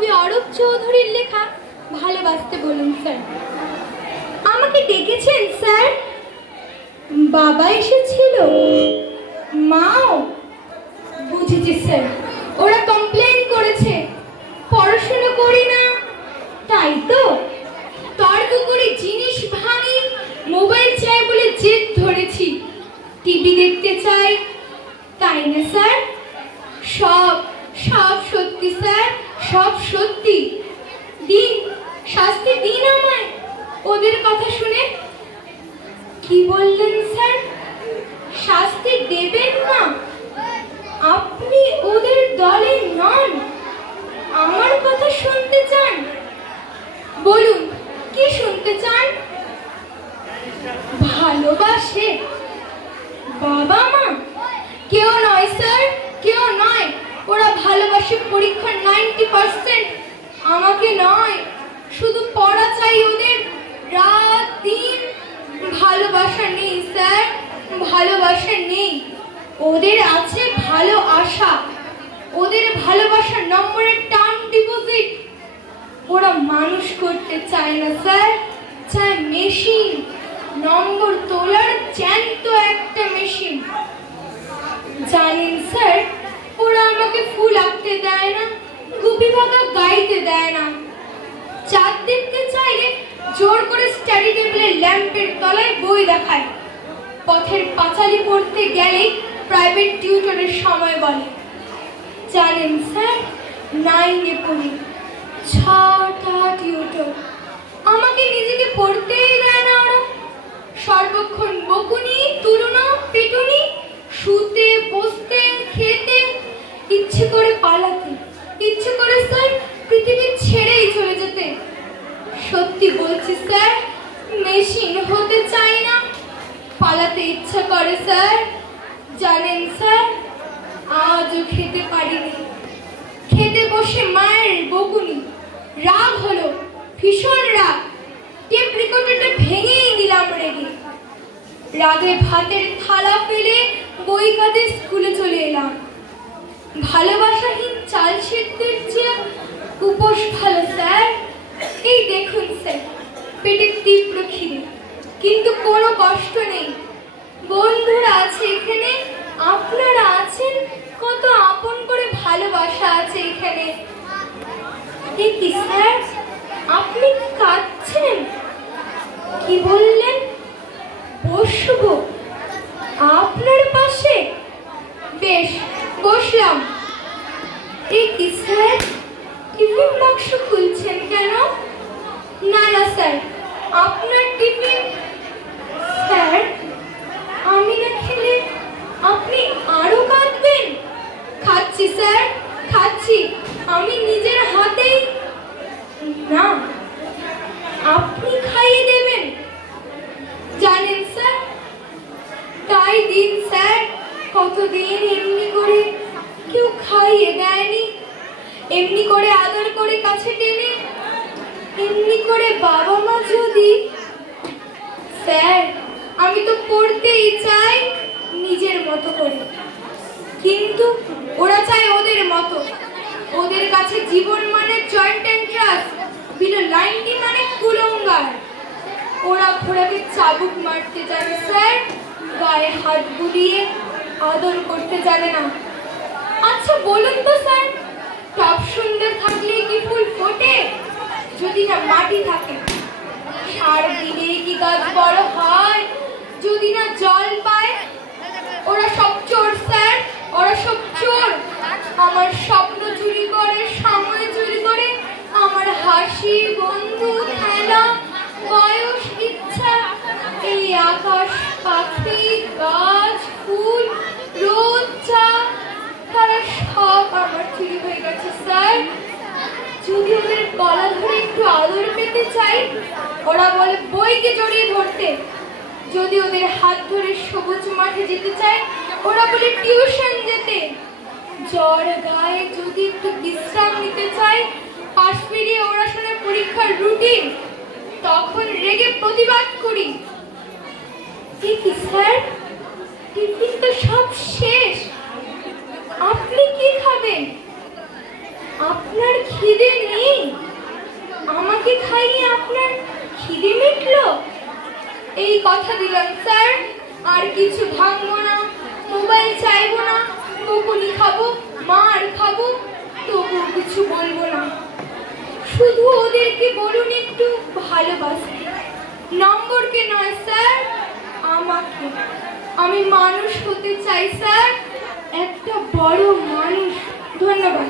কবি অরূপ চৌধুরীর লেখা ভালোবাসতে বলুন স্যার। আমাকে ডেকেছেন স্যার? বাবা এসেছিল, মাও? বুঝেছি স্যার, ওরা কমপ্লেন করেছে পড়াশোনা করি না, তাই তো? তর্ক করে জিনিস ভাঙি, মোবাইল চাই বলে জেদ ধরেছি, টিভি দেখতে চাই, তাই না স্যার? সব সব সত্যি স্যার, সব সত্যি। দিন, শাস্তি দিন আমায় ওদের কথা শুনে। কি বললেন স্যার? শাস্তি দেবেন না? আপনি ওদের দলে নন, আমার কথা শুনতে চান? বলুন, কি শুনতে চান? ভালোবাসে বাবা মা? কেউ নয় স্যার, কেউ নয়। ওরা ভালোবাসে পরীক্ষার 90%, আমাকে নয়। শুধু পড়া চাই ওদের, রাত দিন। ভালোবাসা নেই স্যার, ভালোবাসা নেই। ওদের আছে ভালো আশা, ওদের ভালোবাসার নম্বরের টার্ম ডিপোজিট। ওরা মানুষ করতে চায় না স্যার, চায় মেশিন, নম্বর তোলার জ্যান্ত একটা মেশিন। জানেন স্যার, ওরা আমাকে ফুল আঁকতে দেয় না, গুপি ভাগা গাইতে দেয় না। চাঁদ দেখতে চাইলে জোর করে স্টাডি টেবিলের ল্যাম্পের তলায় বই দেখায়। পথের পাঁচালি পড়তে গেলেই প্রাইভেট টিউটরের সময় বলে। জানেন স্যার, 9-এ পড়ি, 6টা টিউটর। আমাকে নিজেকে পড়তেই দেয় না ওরা। সর্বক্ষণ বকুনি, তুলনা, পিটুনি, শুতে বসতে খেতে, ইচ্ছে করে পালাতে, ইচ্ছে করে স্যার পৃথিবী ছেড়েই চলে যেতে। সত্যি বলছি স্যার, মেশিন হতে চাই না, পালাতে ইচ্ছা করে স্যার। জানেন স্যার, আজও খেতে পারিনি। খেতে বসে মায়ের বকুনি, রাগ হলো, ভীষণ রাগ। টেপ রেকর্ডারটা ভেঙেই দিলাম রেগে। রাগে ভাতের থালা ফেলে বই কাঁধে স্কুলে চলে এলাম। ভালোবাসাহীন চাল সেদ্ধের চেয়ে উপোস ভালো স্যার। এই দেখুন স্যার, পেটে তীব্র খিদে, কিন্তু কোনো কষ্ট নেই। বন্ধুরা আছে এখানে, আপনারা আছেন, কত আপন করে ভালোবাসা আছে এখানে। কি স্যার, আপনি কাঁদছেন? কি বললেন? বসবো আপনার পাশে? বেশ, বসলাম। কি স্যার, টিফিন বাক্স খুলছেন কেন? না না স্যার, আপনার টিফিন। স্যার, আমি না খেলে আপনি আরো কাঁদবেন? খাচ্ছি স্যার, খাচ্ছি, আমি নিজের হাতেই। না, আপনি খাইয়ে দেবেন? জানেন স্যার, তাই দিন স্যার, কতদিন এমনি করে কেউ খাইয়ে দেয়নি। এমনি করে আদর করে কাছে টেনে, এমনি করে বাবা মা যদি। স্যার, আমি তো পড়তেই চাই নিজের মতো করে, কিন্তু ওরা চায় ওদের মতো। ওদের কাছে জীবন মানে জয়েন্ট এন্ট্রান্স, বিলো 90 মানে কুলঙ্গার। ওরা ঘোড়াকে চাবুক মারতে জানে স্যার, গায়ে হাত বুলিয়ে আদর করতে জানে না। আচ্ছা বলুন তো স্যার, টব সুন্দর থাকলে কি ফুল ফোটে? যদি না মাটি থাকে। সার দিলে কি গাছ বড় হয়? যদি না জল পায়। ওরা সব চোর স্যার, ওরা সব চোর। আমার স্বপ্ন চুরি করে, সময় চুরি করে, আমার হাসি, বন্ধু, খেলা, বয়স, ইচ্ছা, এই আকাশ, পাখি, গাছ, ফুল, রোদ, চা, তারা সব আমার চুরি হয়ে গেছে স্যার। যদি ওদের গলা ধরে একটু আদর পেতে চাই, ওরা বলে বইকে জড়িয়ে ধরতে। যদি ওদের হাত ধরে সবুজ মাঠে যেতে চাই, ওরা বলে টিউশন যেতে। জ্বর গায়ে যদি একটু বিশ্রাম নিতে চাই, পাশ ফিরিয়ে ওরা শোনে পরীক্ষার রুটিন, তখন রেগে প্রতিবাদ করি। কি স্যার, টিফিন তো সব শেষ, আপনি কি খাবেন? আপনার খিদে নেই? আমাকে খাইয়ে আপনার খিদে মিটলো? এই কথা দিলাম স্যার, আর কিছু ভাঙবো না, মোবাইল চাইবো না, বকুনি খাবো, মার খাবো, তবুও কিছু বলবো না। শুধু ওদেরকে বলুন একটু ভালোবাসতে, নম্বরকে নয় স্যার, আমাকে। আমি মানুষ হতে চাই স্যার, একটা বড় মানুষ। ধন্যবাদ।